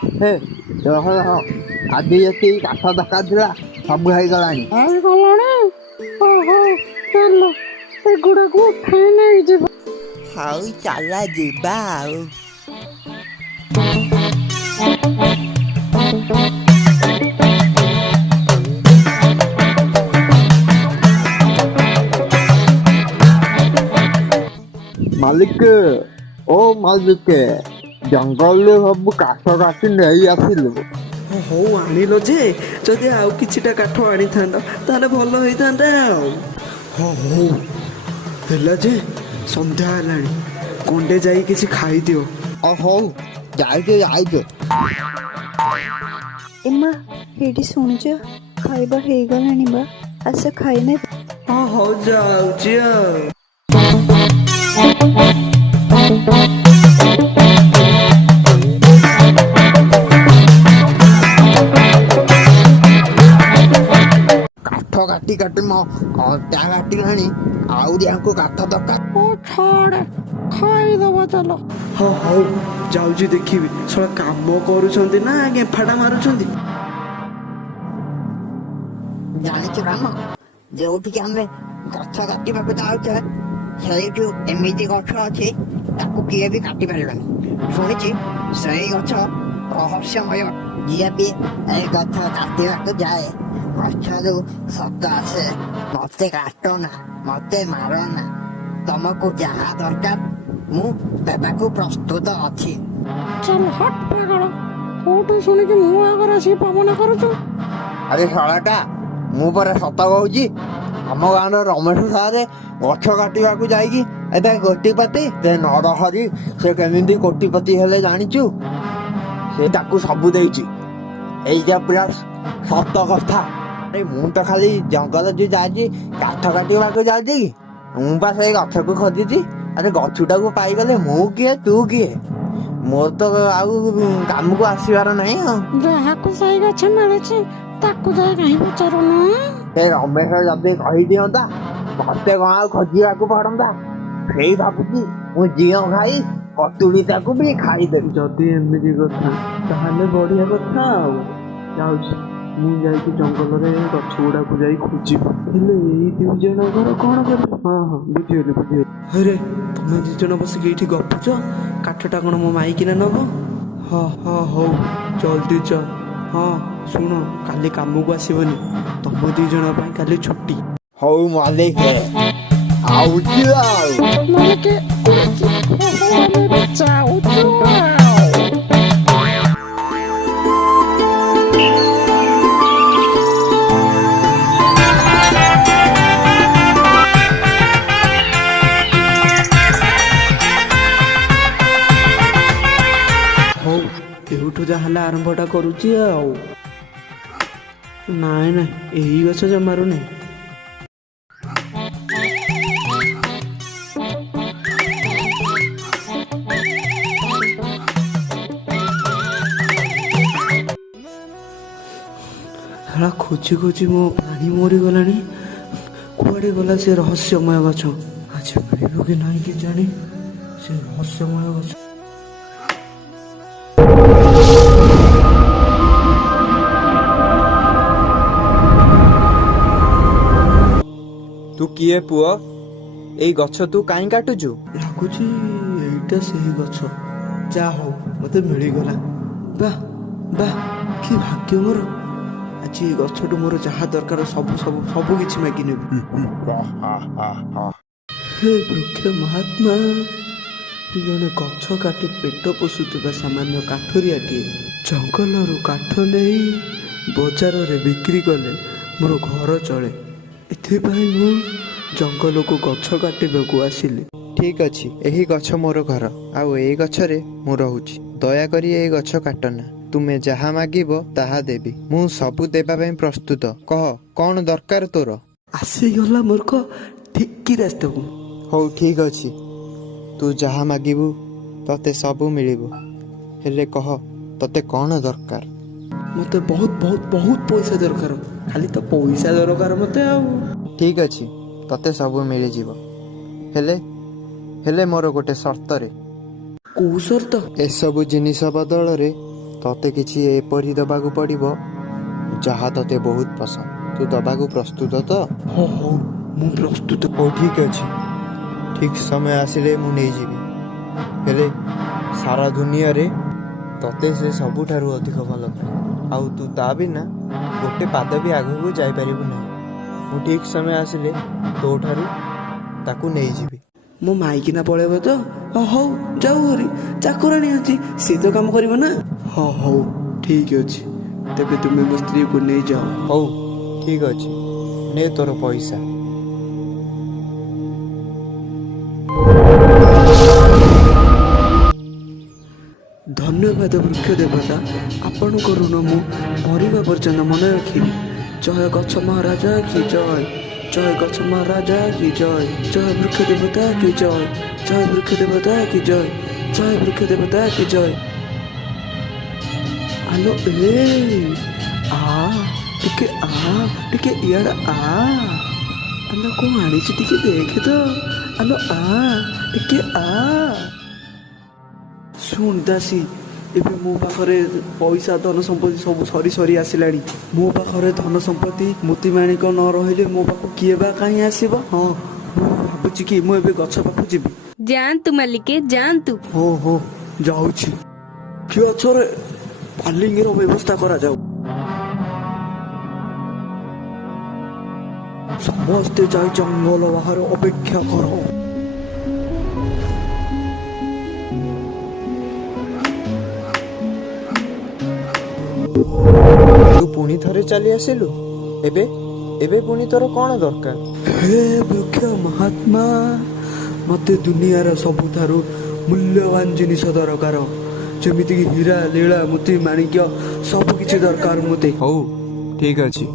ହେ ରହ ରହ, ଆଜି ଯେତିକି କାଠ ଦରକାର ଥିଲା ସବୁ ହେଇଗଲାଣି। ହେଇଗଲାଣି? ଓହୋ, ଚାଲ ଏଗୁଡାକୁ ଉଠେଇ ନେଇଯିବା। ହଉ ଚାଲ ଯିବା ଆଉ। ମାଲିକ, ଓ ମାଲିକ, ଜଙ୍ଗଲରୁ ସବୁ କାଠ କାଟି ନେଇ ଆସିଲୁ। ହଉ ଆଣିଲ ଯେ, ଯଦି ଆଉ କିଛିଟା କାଠ ଆଣିଥାନ୍ତ ତାହେଲେ ଭଲ ହେଇଥାନ୍ତା ଆଉ। ହଁ ହଉ ହେଲା ଯେ, ସନ୍ଧ୍ୟା ହେଲାଣି, କଣ୍ଡେ ଯାଇ କିଛି ଖାଇଦିଅ। ହଉ ଯାଇଛୁ ଯାଇଛୁ। ଏମା, ଏଇଠି ଶୁଣୁଛ, ଖାଇବା ହେଇଗଲାଣି ବା, ଆସ ଖାଇନେବା। ହଁ ହଉ ଯାଉଛି ଆଉ। କାଠ କାଟି କାଟି ମୋ ଅଣ୍ଟା କାଟିଲାଣି, ଆହୁରି ଆଙ୍କୁ କାଠ ଦରକାର। ଓ ଛାଡ, ଖାଇଦବା ଚାଲ। ହଁ ହଉ ଯାଉଛି ଦେଖିବି, ଶଳା କାମ କରୁଛନ୍ତି ନା ଗେମ୍ଫାଟା ମାରୁଛନ୍ତି। ଜାଣିଛୁ ରାମ, ଯୋଉଠିକି ଆମେ ଗଛ କାଟିବାକୁ ଯାଉଛେ ସେଇଠୁ ଏମିତି ଗଛ ଅଛି ତାକୁ କିଏ ବି କାଟି ପାରିବନି। ଶୁଣିଛି ସେଇ ଗଛ ରହସ୍ୟମୟ। ଯିଏ ବି ଏଇ ଗଛ କାଟିବାକୁ ଯାଏ ଗଛରୁ ଶବ୍ଦ ଆସେ, ମତେ କାଟ ନା, ମତେ ମାର ନା, ତମକୁ ଯାହା ଦରକାର ମୁଁ ଦେବାକୁ ପ୍ରସ୍ତୁତ ଅଛି। ଚାଲ ହଟ୍ ପାଗଳ, କୋଉଠୁ ଶୁଣିକି ମୁଁ ଆଗରେ ଆସିକି ପବନ କରୁଛୁ? ଆରେ ଶଳାଟା, ମୁଁ ପରା ସତ କହୁଛି। ଆମ ଗାଁର ରମେଶ ସାରେ ଗଛ କାଟିବାକୁ ଯାଇକି ଏବେ କୋଟିପତି। ସେ ନରହରି ସେ କେମିତି କୋଟିପତି ହେଲେ ଜାଣିଛୁ? ସେ ତାକୁ ସବୁ ଦେଇଛି। ଏଇଟା ପୁରା ସତ କଥା। ଆରେ ମୁଁ ତ ଖାଲି ଜଙ୍ଗଲ ଯୋଉ ଯାଇଛି କାଠ କାଟିବାକୁ ଯାଉଛି କି, ମୁଁ ବା ସେଇ ଗଛକୁ ଖୋଜିଛି। ଆରେ ଗଛଟାକୁ ପାଇଗଲେ ମୁଁ କିଏ ତୁ କିଏ, ମୋର ତ ଆଉ କାମକୁ ଆସିବାର ନାହିଁ ଆଉ। ଯାହାକୁ ସେଇ ଗଛ ମିଳିଛି ତାକୁ ଯାଇ କାହିଁ ପଚାରୁନୁ? ସେ ରମେଶ ଯଦି କହିଦିଅନ୍ତା ମତେ କଣ ଆଉ ଖୋଜିବାକୁ ପଡନ୍ତା। ସେଇ ଭାବୁଛି ମୁଁ ଜିଅ ଖାଇ କତୁଳିଟାକୁ ବି ଖାଇଦେବି। ଯଦି ଏମିତି କଥା ତାହେଲେ ବଢିଆ କଥା ଆଉ। ଯାଉଛି, ମୁଁ ଯାଇକି ଜଙ୍ଗଲରେ ଗଛ ଗୁଡାକୁ ଯାଇ ଖୋଜିବି। ହେଲେ ଏଇ ଦୁଇ ଜଣଙ୍କର କଣ କରିବି? ହଁ ହଁ ବୁଝିଗଲି ବୁଝିଗଲି। ହେରେ, ତମେ ଦି ଜଣ ବସିକି ଏଇଠି ଗପୁଛ, କାଠଟା କଣ ମୋ ମାଇକିନା ନବ? ହଁ ହଁ ହଉ, ଜଲ୍ଦି ଯାଅ। ହଁ ଶୁଣ, କାଲି କାମକୁ ଆସିବନି, ତମ ଦି ଜଣ ପାଇଁ କାଲି ଛୁଟି। ହଉ ମାଲିକ, ଆଉଛି ଆଉ। ମାଲିକେ, ହଉ ଆମେ ଏବେ ଯାଉଛୁ ଆଉ। ହଉ, ଏଉଠୁ ଯାହେଲେ ଆରମ୍ଭଟା କରୁଛି ଆଉ। ନାଇଁ ନାଇଁ, ଏଇ ଗଛ ଜମାରୁ ନାହିଁ। ହେଳା ଖୋଜି ଖୋଜି ମୋ ପାଣି ମରିଗଲାଣି। କୁଆଡ଼େ ଗଲା ସେ ରହସ୍ୟମୟ ଗଛ? ଆଜି ମିଳିବ କି ନାହିଁ କି ଜାଣି ସେ ରହସ୍ୟମୟ ଗଛ। ତୁ କିଏ ପୁଅ? ଏଇ ଗଛ ତୁ କାହିଁ କାଟୁଛୁ? ଲାଗୁଛି ଏଇଟା ସେହି ଗଛ। ଯାହା ହଉ ମତେ ମିଳିଗଲା। ବାଃ ବାଃ, କି ଭାଗ୍ୟ ମୋର। ଆଜି ଏ ଗଛଠୁ ମୋର ଯାହା ଦରକାର ସବୁ ସବୁ ସବୁ କିଛି ମାଗି ନେବି। ହେ ବୃକ୍ଷ ମହାତ୍ମା, ଜଣେ ଗଛ କାଟି ପେଟ ପୋଷୁଥିବା ସାମାନ୍ୟ କାଠୁରିଆଟିଏ ଜଙ୍ଗଲରୁ କାଠ ନେଇ ବଜାରରେ ବିକ୍ରି କଲେ ମୋର ଘର ଚଳେ। ଏଥିପାଇଁ ମୁଁ ଜଙ୍ଗଲକୁ ଗଛ କାଟିବାକୁ ଆସିଲି। ଠିକ ଅଛି, ଏହି ଗଛ ମୋର ଘର, ଆଉ ଏଇ ଗଛରେ ମୁଁ ରହୁଛି। ଦୟାକରି ଏଇ ଗଛ କାଟନା। ତୁମେ ଯାହା ମାଗିବ ତାହା ଦେବି। ମୁଁ ସବୁ ଦେବା ପାଇଁ ପ୍ରସ୍ତୁତ। କହ, କଣ ଦରକାର ତୋର? ଆସିଗଲା ମୂର୍ଖ, ଠିକି ରାସ୍ତାକୁ। ହଉ ଠିକ ଅଛି, ତୁ ଯାହା ମାଗିବୁ ତତେ ସବୁ ମିଳିବ। ହେଲେ କହ, ତତେ କଣ ଦରକାର? ମତେ ବହୁତ ବହୁତ ବହୁତ ପଇସା ଦରକାର। ଖାଲି ତ ପଇସା ଦରକାର ମତେ ଆଉ। ଠିକ ଅଛି, ତତେ ସବୁ ମିଳିଯିବ। ହେଲେ ହେଲେ ମୋର ଗୋଟେ ସର୍ତ୍ତରେ। କୋଉ ସର୍ତ୍ତ? ଏସବୁ ଜିନିଷ ବଦଳରେ ତତେ କିଛି ଏପରି ଦେବାକୁ ପଡ଼ିବ ଯାହା ତତେ ବହୁତ ପସନ୍ଦ। ତୁ ଦେବାକୁ ପ୍ରସ୍ତୁତ ତ? ହଁ ହଉ ମୁଁ ପ୍ରସ୍ତୁତ। ହଉ ଠିକ୍ ଅଛି, ଠିକ୍ ସମୟ ଆସିଲେ ମୁଁ ନେଇଯିବି। ହେଲେ ସାରା ଦୁନିଆରେ ତତେ ସେ ସବୁଠାରୁ ଅଧିକ ଭଲ ପାଏ, ଆଉ ତୁ ତା ବିନା ଗୋଟେ ପାଦ ବି ଆଗକୁ ଯାଇପାରିବୁ ନାହିଁ। ମୁଁ ଠିକ୍ ସମୟ ଆସିଲେ ତୋ ଠାରୁ ତାକୁ ନେଇଯିବି। ମୋ ମାଇକିନା ପଳେଇବ ତ? ହଉ ଯାଉ ହରି, ଚାକରାଣୀ ଅଛି, ସିଏ ତ କାମ କରିବ ନା। ହଁ ହଉ ଠିକ୍ ଅଛି, ତେବେ ତୁମେ ମୋ ସ୍ତ୍ରୀକୁ ନେଇଯାଅ। ହଉ ଠିକ୍ ଅଛି, ନେ ତୋର ପଇସା। ଧନ୍ୟବାଦ ବୃକ୍ଷ ଦେବତା, ଆପଣଙ୍କ ଋଣ ମୁଁ ମରିବା ପର୍ଯ୍ୟନ୍ତ ମନେ ରଖିବି। ଜୟ ଗଛ ମହାରାଜା କି ଜୟ, ଜୟ ଗଛ ମହାରାଜା କି ଜୟ, ଜୟ ବୃକ୍ଷ ଦେବତା କି ଜୟ, ଜୟ ବୃକ୍ଷ ଦେବତା କି ଜୟ, ଜୟ ବୃକ୍ଷ ଦେବତା କି ଜୟ। ଆଲୋ ଟିକେ ଇଆଡ଼େ ଆଲୋ କ'ଣ ଆଣିଛି ଟିକେ ଦେଖେ ତ। ଆଲୋ ଟିକେ ଶୁଣ ଦାସୀ, ଏବେ ମୋ ପାଖରେ ପଇସା ଧନ ସମ୍ପତ୍ତି ସବୁ ସରି ଆସିଲାଣି। ମୋ ପାଖରେ ଧନ ସମ୍ପତ୍ତି ମୋତିମାଣିକ ନ ରହିଲେ ମୋ ପାଖକୁ କିଏ ବା କାହିଁ ଆସିବ। ହଁ ମୁଁ ଭାବୁଛି କି ମୁଁ ଏବେ ଗଛ ପାଖକୁ ଯିବି। ଯାଆନ୍ତୁ ମାଲିକେ ଯାଆନ୍ତୁ। ହଁ ଯାଉଛି। ଗଛରେ ପାଲିଙ୍ଗିର ବ୍ୟବସ୍ଥା କରାଯାଉ। ସମସ୍ତେ ଯାଇ ଜଙ୍ଗଲ ବାହାରେ ଅପେକ୍ଷା କର। ତୁ ପୁଣି ଥରେ ଚାଲି ଆସିଲୁ? ଏବେ ପୁଣି ତୋର କ'ଣ ଦରକାର? ହେ ବୃକ୍ଷ ମହାତ୍ମା, ମତେ ଦୁନିଆର ସବୁଠାରୁ ମୂଲ୍ୟବାନ ଜିନିଷ ଦରକାର, ଯେମିତିକି ହୀରା ଲୀଳା ମୋତି ମାଣିକ୍ୟ ସବୁ କିଛି ଦରକାର ମୋତେ। ହଉ ଠିକ୍ ଅଛି,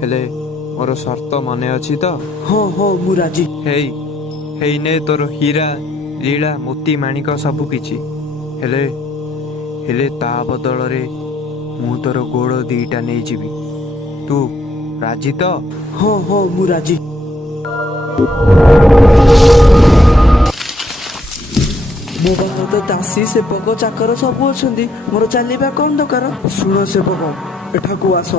ହେଲେ ମୋର ସର୍ତ୍ତ ମନେ ଅଛି ତ? ହଁ ମୁଁ ରାଜି। ହେଇ ନେ ତୋର ହୀରା ଲୀଳା ମୋତି ମାଣିକ ସବୁ କିଛି। ହେଲେ ତା ବଦଳରେ ମୁଁ ତୋର ଗୋଡ଼ ଦିଟା ନେଇଯିବି। ତୁ ରାଜି ତ? ହଁ ମୁଁ ରାଜି। ମୋ ପାଖରେ ତ ଦାସୀ ସେବକ ଚାକର ସବୁ ଅଛନ୍ତି, ମୋର ଚାଲିବା କ'ଣ ଦରକାର। ଶୁଣ ସେବକ, ଏଠାକୁ ଆସ।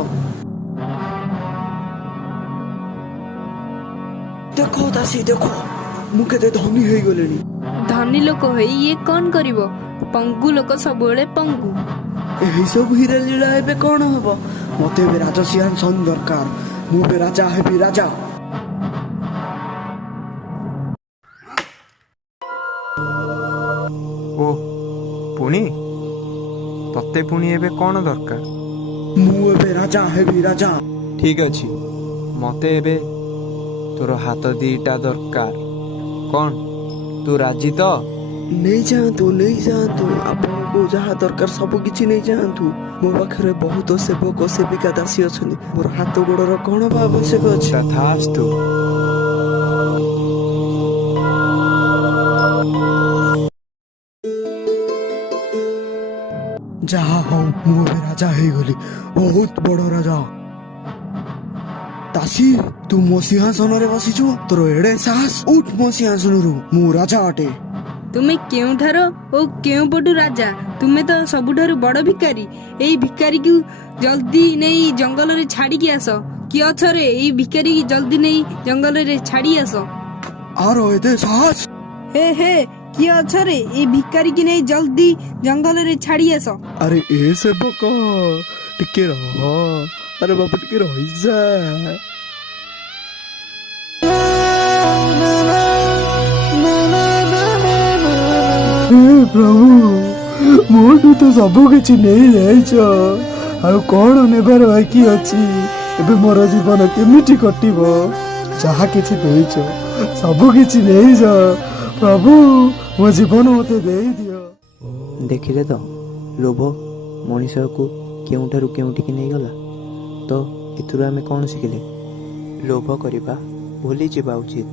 ଦେଖ ଦାସୀ ଦେଖ, ମୁଁ କେତେ ଧନୀ ହେଇଗଲିଣି। ଧନୀ ଲୋକ ହେଇ ଇଏ କ'ଣ କରିବ? ପଙ୍ଗୁ ଲୋକ ସବୁବେଳେ ପଙ୍ଗୁ। ଏହି ସବୁ ହୀରା ଲୀଳା ଏବେ କ'ଣ ହବ? ମତେ ଏବେ ରାଜସିଂହାସନ ଦରକାର, ମୁଁ ଏବେ ରାଜା ହେବି, ରାଜା। ଓ ପୁଣି ତତେ ପୁଣି ଏବେ କ'ଣ ଦରକାର? ମୁଁ ଏବେ ରାଜା ହେବି, ରାଜା। ଠିକ୍ ଅଛି, ମତେ ଏବେ ତୋର ହାତ ଦିଟା ଦରକାର। କ'ଣ ତୁ ରାଜି ତ? ନେଇଯାଆନ୍ତୁ ଆପଣଙ୍କୁ ଯାହା ଦରକାର ସବୁ କିଛି ନେଇଯାଆନ୍ତୁ। ମୋ ପାଖରେ ବହୁତ ସେବକ ସେବିକା ଦାସୀ ଅଛନ୍ତି, ମୋର ହାତ ଗୋଡ଼ର କ'ଣ ବା ଆବଶ୍ୟକ ଅଛି। ତଥାସ୍ତୁ। ଯାହା ହଉ ମୁଁ ଏବେ ରାଜା ହେଇଗଲି, ବହୁତ ବଡ଼ ରାଜା। ଦାସୀ, ତୁ ମୋ ସିଂହାସନରେ ବସିଛୁ, ତୋର ଏଡେ ସାହସ, ଉଠ ମୋ ସିଂହାସନରୁ, ମୁଁ ରାଜା ଅଟେ। ତୁମେ କେଉଁଠାର ଓ କେଉଁ ପଟୁ ରାଜା? ତୁମେ ତ ସବୁଠାରୁ ବଡ଼ ଭିକାରୀ। ଏଇ ଭିକାରୀକୁ ଜଲ୍ଦି ନେଇ ଜଙ୍ଗଲରେ ଛାଡ଼ିକି ଆସ। କିଏ ଅଛରେ? ଏଇ ଭିକାରୀ ଜଲ୍ଦି ନେଇ ଜଙ୍ଗଲରେ ଛାଡ଼ି ଆସ। ଆର ଏତେ ସାହସ? ହେ କିଏ ଅଛରେ? ଏଇ ଭିକାରୀକି ନେଇ ଜଲ୍ଦି ଜଙ୍ଗଲରେ ଛାଡ଼ି ଆସ। ଆରେ ଏ ସେବକ ଟିକେ ରହ, ଆରେ ବାବୁ ଟିକେ ରହିଯା। ପ୍ରଭୁ, ମୋଠୁ ତ ସବୁ କିଛି ନେଇଯାଇଛ, ଆଉ କ'ଣ ନେବାର ବାକି ଅଛି? ଏବେ ମୋର ଜୀବନ କେମିତି କଟିବ? ଯାହା କିଛି ଦେଇଛ ସବୁ କିଛି ନେଇଛ, ପ୍ରଭୁ ମୋ ଜୀବନ ମତେ ଦେଇଦିଅ। ଦେଖିଲେ ତ, ଲୋଭ ମଣିଷକୁ କେଉଁଠାରୁ କେଉଁଠିକି ନେଇଗଲା। ତ ଏଥିରୁ ଆମେ କ'ଣ ଶିଖିଲେ? ଲୋଭ କରିବା ଭୁଲିଯିବା ଉଚିତ।